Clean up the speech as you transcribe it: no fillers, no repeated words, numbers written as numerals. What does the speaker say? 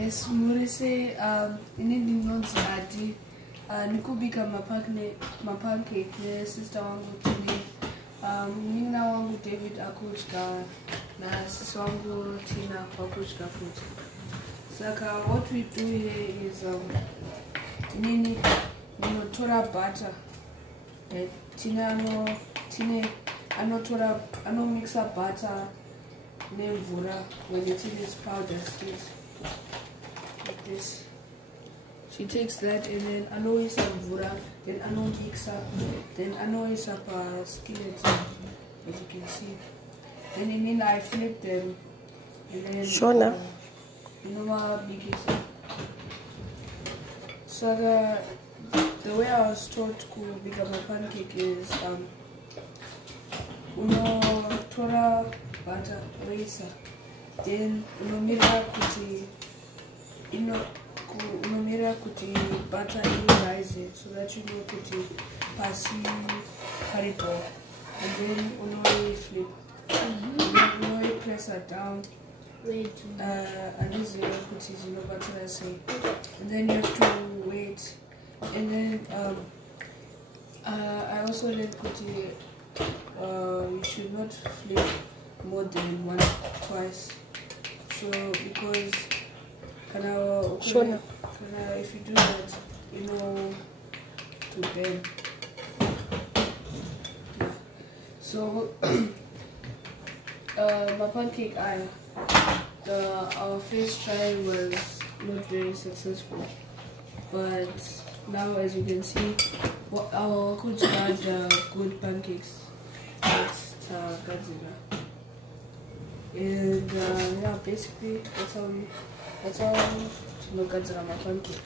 Yes, Murise, in Indian adi, nikubika mapancake ne sister wangu Tini, nina wangu David akuchka na sister wangu Tina akuchka food. Saka what we do here is nini tora butter. Tina ano mix up butter ne mvura when it is powder still. Like this. She takes that and then annoys some vura, then anno mix up, then annoys up a skillet, as you can see. Then in the I flip them and then Shona. You know what big is. So the way I was taught to become a pancake is uno tora butter raisa, then uno mira kuti unomira kuti butter rise so that you know kuti pasi paripo, and then uno flip, uno press it down, and this is kuti you butter I say, and then you have to wait, and then I also learned kuti you should not flip more than once, twice, so because Shona. If you do that, you know to bend. Yeah. So my pancake our first try was not very successful, but now as you can see, our coach had good pancakes. That's Godzilla. And yeah, basically that's how to look at my pancake.